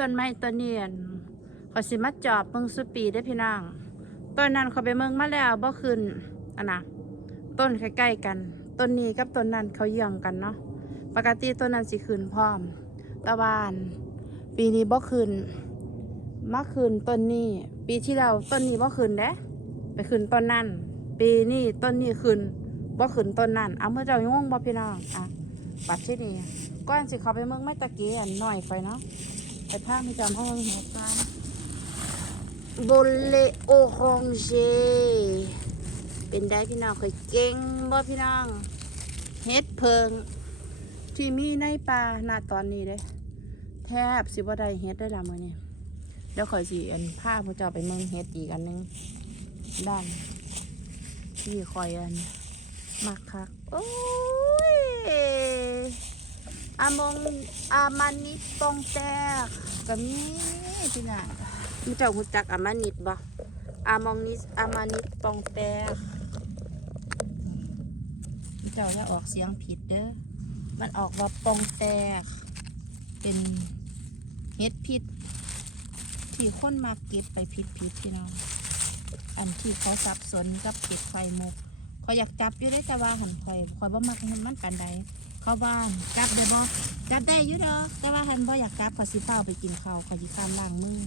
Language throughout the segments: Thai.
ต้นไม้ต้นเนียนขาสิมาจอบเมืองสุปีได้พี่น้องต้นนั้นเขาไปเมืองมาแล้วบ่ขึ้นอันนะต้นใกล้ๆกัน ต้นนี้กับต้นนั้นเขาเยื้องกันเนาะปกติต้นนั้นสิขึ้นพร้อม ตะวานปีนี้บ่ขึ้นมาขึ้นต้นนี้ ปีที่แล้วต้นนี้บ่ขึ้นเด้ไปขึ้นต้นนั้นปีนี้ต้นนี้ขึ้นบ่ขึ้นต้นนั้นเอาเมื่อเจ้างงบ่พี่น้องอะปัดที่นี่ก้อนสิเขาไปเมืองไม่ตะกี้อันหน่อยไปเนาะ ไปพาพี่จอมห้องหัวฟ้าโบเลโอฮองเจเป็นได้พี่น้องเคยเก่งบ่พี่น้องเฮ็ดเพิง ที่มีในป่าณตอนนี้เด้แทบสิบ่ได้เฮ็ดได้ละมื้อนี้เดี๋ยวข่อยสิอันพาผู้เจ้าไปเมืองเฮ็ดอีกอันหนึงด้านที่คอยอันมักคักโอ้ย อามงอามานิดปองแตกก็มีพี่น่ะมีเจ้ารู้จักอามานิดบ่อามองนิดอามานิดปองแตกมีเจ้าอย่าออกเสียงผิดเด้อมันออกว่าปองแตก เป็นเฮ็ดพิษที่คนมาเก็บไปพิษพิษพี่น้องอันที่เขาสับสนกับเก็บไฟมุกเขาอยากจับอยู่ได้แต่ว่าหันคอยคอยบ่มักมันมันปานใด เขาบ้านจับได้บ่จับได้อยู่ดอกแต่ว่าหันบ่อยากจับขาสิเฝ้าไปกินข้าวขาสิข้ามล้างมือ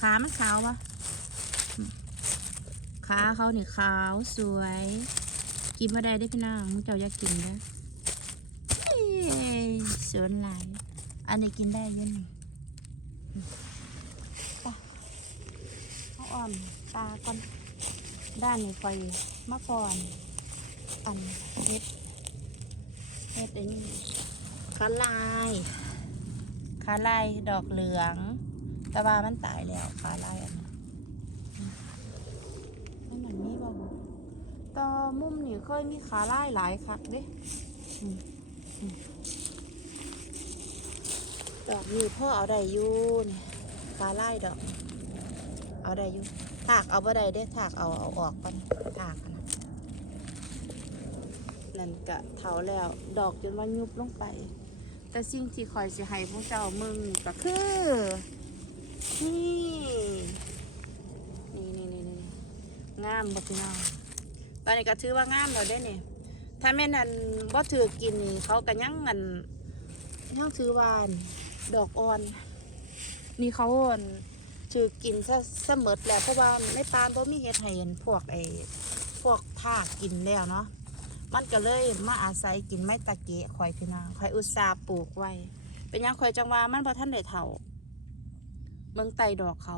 ขามันขาววะขาเขานี่ขาวสวย กินมาได้ได้พี่น้องมึงเจ้าอยากกินเด้อเอ้ยสวนหลายอันนี้กินได้เยอะนี่ไปเอาอ่อมตาก่อนด้านนี้ไฟมะกอน อันเฮ็ดเฮ็ดไอ้นี่ขาลายขาลายดอกเหลือง แต่ว่ามันตายแล้วขาลายอันนั้นนั่นมันมีบ่บุต่อมุมนี่เคยมีขาลายหลายคักเด้ดอกนี่พ่อเอาได้อยู่นี่ปลาไล่ดอกนี่เอาได้อยู่ถากเอาบ่ได้เด้ถากเอาเอาออกก่อนถากอะนะ นั่นกะเถาแล้ว ดอกจนว่ายุบลงไป แต่สิ่งที่คอยสิให้พวกเจ้ามึงก็คือนี่นี่นี่นี่นี่งามบ่พี่น้องตอนนี้ก็ถือว่างามแล้วเด้เนี่ยถ้าแม่นันบ่ถือกินเขาก็ยังงันย่างซื้อวานดอกอ่อน นี่เขาอ่อนถือกินซะเสมอแล้วเพราะว่าในปานบ่มีเห็ดให้เห็นพวกไอ้พวกทากินแล้วเนาะ มันก็เลยมาอาศัยกินไม้ตะเกะข่อยพี่น้องข่อยอุตส่าห์ปลูกไว้ เป็นยังข่อยจังว่ามันพอท่านได้เฒ่าเมืองไตดอกเขา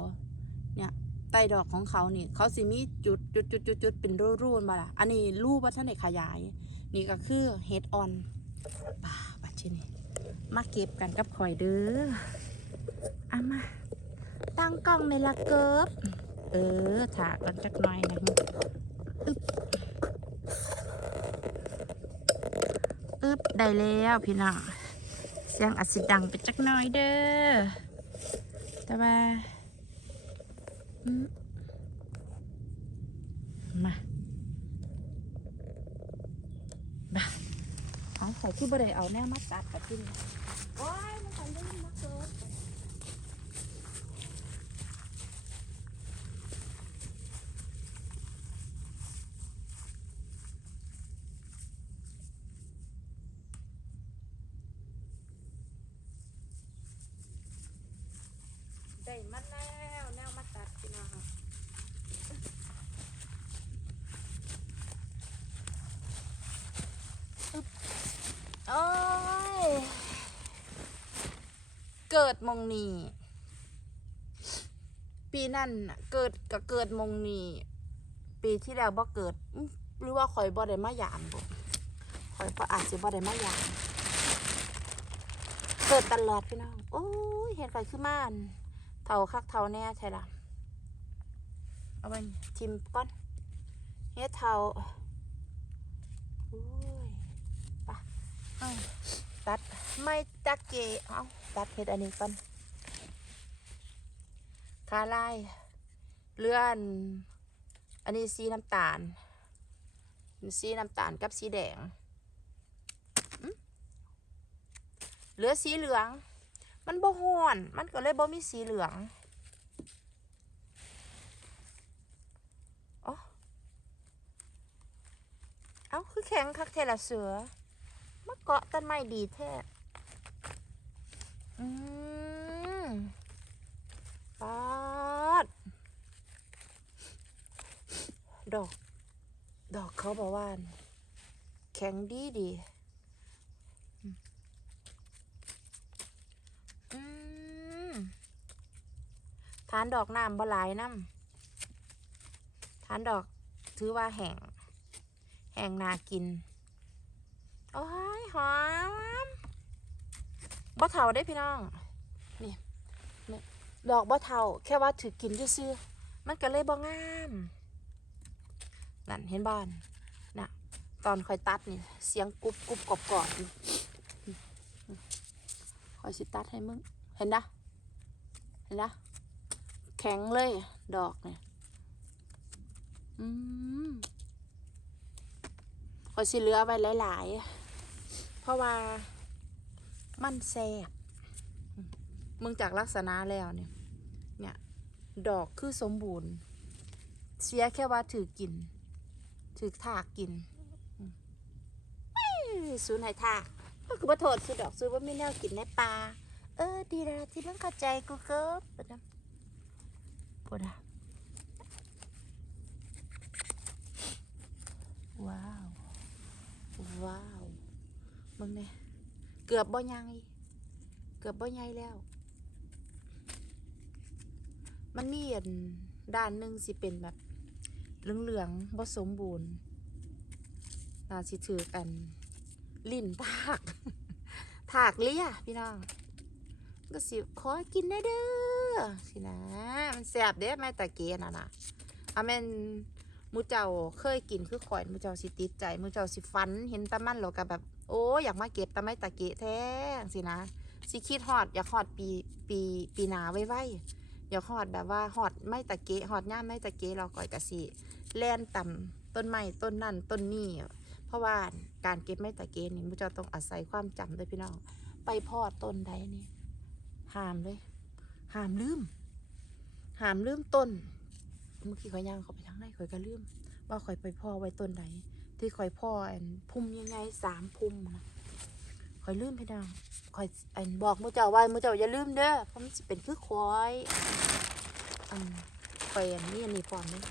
เนี่ยไตดอกของเขานี่ เขาสิมีจุดจุดจุดจุดจุดเป็นรูๆมาล่ะอันนี้รูว่าท่านได้ขยาย นี่ก็คือเห็ดออนป่าบัดชนี่มาเก็บกันกับข่อยเด้อเอามาตั้งกล้องในละเกิบเออถากันจักหน่อยนะอึ๊บอึ๊บ ได้แล้วพี่น้องเสียงอัดสิดังไปจักหน่อยเด้อแต่ว่ามาบ้าเอาข่อยคือบ่ได้เอาแนวมาตัดกับที่นี่โอ้ยมันสั่นได้ไหมาเกิดได้มาแล้วแนวมาตัดพี่น้องอึ๊บโอ้ย เกิดมงนีปีนั่นเกิดก็เกิดมงนีปีที่แล้วบ่เกิดหรือว่าข่อยบ่ได้มายามบ่ข่อยก็อาจสิบ่ได้มายามเกิดตลอดพี่น้องโอ้ยเห็นข่อยคือม่านเท่าคักเท่าแน่ใช่ละเอาไปทิมก่อนเฮ็ดเท่าโอ้ยไปะตัดไม่จักเกเอา ตัดเฮ็ดอันนี้ก่อนคาไลายเลื่อน อันนี้สีน้ำตาล สีน้ำตาลกับสีแดงเหลือสีเหลือง มันบ่ฮ้อน มันก็เลยบ่มีสีเหลืองอ๋อเอ้าคือแข็งคักแท้ละเสือมาเกาะต้นไม้ดีแท้ ปาด ดอก ดอกเขาบอกว่า แข็งดีดีอืมทานดอกน้ำบ่หลายน้ำทานดอกถือว่าแห้งแห้งนากิน โอ้ยหอม บ่เท่าได้พี่น้อง นี่ดอกบ่เท่า แค่ว่าถือกินซื่อมันก็เลยบ่งามนั่นเห็นบ้านนะตอนคอยตัดนี่ เสียงกรุบกรุบกรอบกรอบอยู่คอยสิตัดให้มึง เห็นนะเห็นนะแข็งเลย ดอกเนี่ยอืมคอยสิเหลือไว้หลาย ๆ เพราะว่า มันแซ่บมึงจากลักษณะแล้วเนี่ย เนี่ย ดอกคือสมบูรณ์ เสียแค่ว่าถือกิน ถือถากกินอืมเอ้ยสูนย์ไหถากก็คือบ่โทษสุดดอกซื้อว่าไม่แนวกินในปลา เออ ดีแล้วที่มึงเข้าใจกูเกิบปะนะปวดอะว้าว ว้าวมึงเนี่ยเกือบบ่ยังอีเกือบบ่ใหญ่แล้ว มันมีอันด้านหนึ่งสิเป็นแบบเหลืองๆบ่สมบูรณ์น่าสิถือกัน ลิ้นทากถากเลียพี่น้อง ก็สิขอกินได้เด้อสินะ มันแสบเด้แม่ตะเกียน่ะนะอาแม่น มูเจ้าเคยกินคือข่อยมูเจ้าสิติดใจมูเจ้าสิฟัน เห็นตะมันแล้วก็แบบ โอ้อยากมาเก็บตะไม้ตะเกียแท้สินะสิคิดฮอด อยากฮอดปีปีปีนาไว้ไว้อยากฮอดแบบว่าฮอดไม้ตะเกะฮอดย่าไม้ตะเกะเราก่อยกะสิแล่นต่ำต้นไม้ต้นนั่นต้นนี่เพราะว่าการเก็บไม้ตะเกะนี่มุจะต้องอาศัยความจำด้วยพี่น้องไปพอดต้นใดนี่ห้ามเลยห้ามลืมห้ามลืมต้นเมื่อกี้ข่อยย่างเขาไปทางไหนข่อยก็ลืม ว่าข่อยไปพ่อไว้ต้นใดที่ข่อยพ่ออันพุ่มยังไงสามพุ่มนะข่อยลืมพี่น้องข่อยอันบอกมูเจ้าไว้มูเจ้าอย่าลืมเด้อเพราะมันจะเป็นคือควายอันไปอันนี้อันนี้พร้อมเลย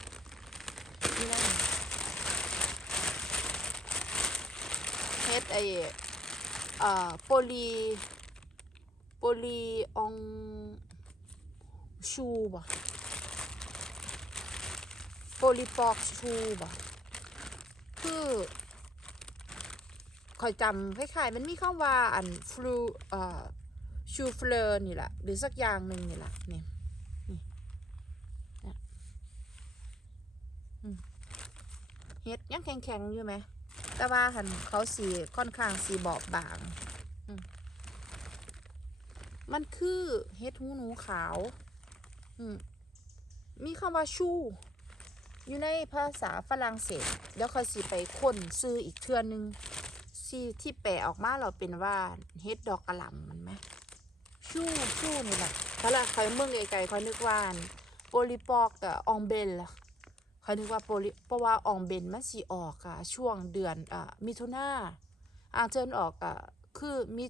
นี่นั่นเฮ็ดไอเอ่อโปลีโปลีอองชูบ่ โปลีปอกชูบ่คือคอยจำคล้ายๆมันมีคำว่าอันฟลูเอ่อชูเฟลอร์นี่แหละหรือสักอย่างหนึ่งนี่แหละนี่เฮ็ดยังแข็งๆอยู่ไหม แต่ว่าหันเขาสีค่อนข้างสีบอบบาง มันคือเฮ็ดหูหนูขาว มีคำว่าชู อยู่ในภาษาฝรั่งเศสเดี๋ยวค่อยสิไปค้นซื้ออีกเทื่อนึงสีที่แปลออกมาเราเป็นว่าเฮ็ดดอกกระหล่ำมันไหมชูชูนี่แหละถ้าละใครเมืองไกลๆคอยนึกว่าโปลิปอกกับอองเบลล่ะคอยนึกว่าโปลิเพราะว่าอองเบนมันสีออกอะช่วงเดือนอะมิถุนาอาเจินออกอะคือมิ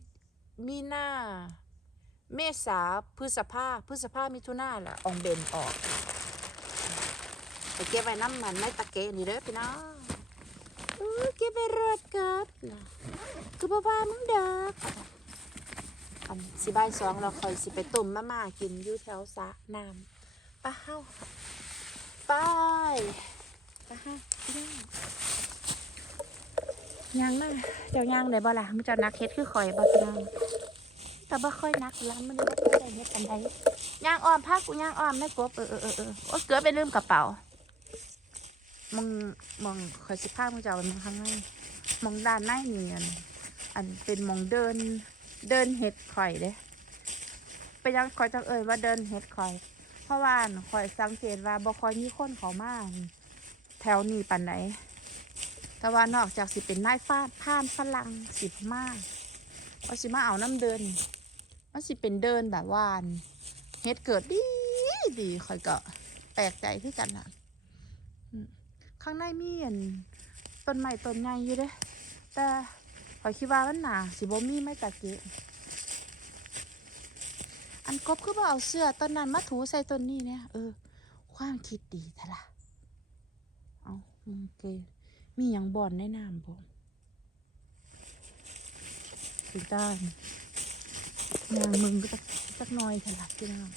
มีนาเมษาพฤษภาพฤษภามิถุนาแหละอองเบนออก ไปเก็บไว้น้ำมันไม่ตะเกนี่เด้อพี่น้องเก็บไปรอดกับนะคือบ้าบ้ามึงเด็กอันสิบายสองเราคอยสิไปต้มมาม่ากินอยู่แถวสะน้ำป้าเฮาไปไปฮะย่าย่างมาเจ้าย่างได้บ่ล่ะมึงเจ้านักเฮ็ดคือข่อยบ่พี่น้องแต่บ่ค่อยนักล้ำมันได้บ่ค่อยได้เฮ็ดปานใดย่างอ้อมพากูย่างอ้อมแม่กบเออเออเออเออโอ้เกือบไปลืมกระเป๋า มึงมองข่อยสิพามึงเจ้าไปมองข้างในมองด้านในนี่อันอันเป็นมองเดิน เดินเฮ็ดข่อยเด้ไปยังข่อยจังเอ่ยว่าเดินเฮ็ดข่อย เพราะว่าข่อยสังเกตว่าบ่คอยมีคนเขามาแถวนี้ปานใดแต่ว่านอกจากสิเป็นนายฟ้าผ่านฝรั่งสิบมากว่าสิมาเอาน้ำเดินว่าสิเป็นเดินแบบวานเฮ็ดเกิดดีดีคอยก็แปลกใจคือกันอะ ข้างในมีอันต้นไม้ต้นใหญ่อยู่เด้แต่คอยคิดว่ามันหนาสิบ่มีไม่ตะเกะอันกบคือบ่เอาเสื้อต้นนั้นมาถูใส่ต้นนี้เนี่ยเออ ความคิดดีทะละเอาโอเคมีหยังบ่อนในน้ำบ่ถึงต้านยางมึงก็สักหน้อยทะละพี่น้อง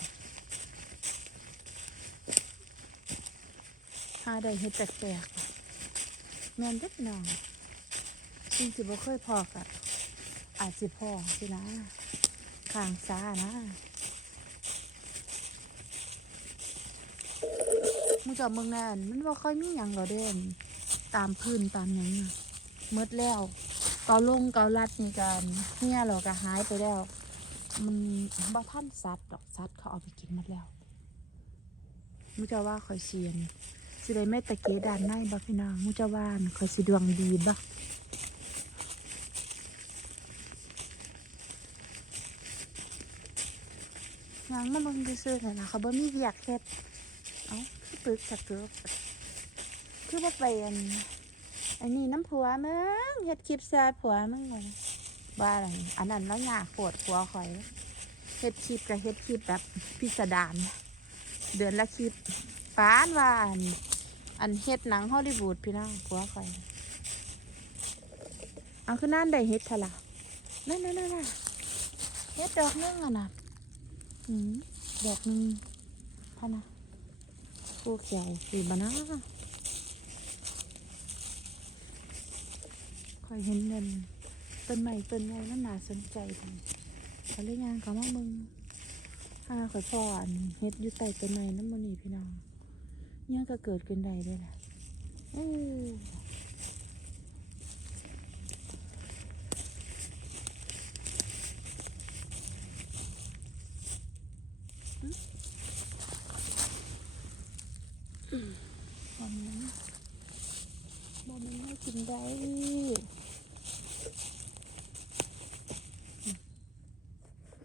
หา ได้เฮ็ดแปลกๆแมนเด็ดน้องจริงสิบ่เคยพอกะอาจสิพอสินะข้างซ้านะมึงกับมึงแน่นมันบ่ค่อยมีหยังหรอเด่นตามพื้นตามหยังน่ะเมดแล้วเกาลงเกาลัดนี่กันเนี่ยเราก็หายไปแล้ว มันบ่ท่านสัตว์ดอกสัตว์เขาเอาไปกินหมดแล้วมึงจะว่าคอยเชียน สิได้แม่ตะเกียด้านในบ่พี่น้องมึงจว่าคอยสิดวงดีบ่ยังมาเบิ่งซื่อๆนั่นะเขาบ่มีเวียกเฮ็ดเอ้าคือปึกสักเกือบคือว่าไปอันอันนี้น้ำผัวมึงเฮ็ดคลิปแซ่ผัวมึงเลยบ้าอะไรอันนั้นแล้วยากปวดผัวข่อยเฮ็ดคลิปกับเฮ็ดคลิปแบบพิสดารเดือนละคลิปปานว่าอัน อันเฮ็ดหนังฮอลลีวูดพี่น้องผัวข่อยเอาคือนั่นได้เฮ็ดทะละนั่นนั่นนั่นนั่นเฮ็ดดอกนึงอะนะอืมดอกนึงพะนะพวกใหญ่สีบานาคอยเห็นเดินต้นใหม่ต้นใหญ่มันน่าสนใจจังเขาเลยงานเขามามึงหาข่อยพ่ออันเฮ็ดอยู่ใต้ต้นไม้น้ำมันนี่พี่น้อง ยังก็เกิดขึ้นได้ด้วยล่ะ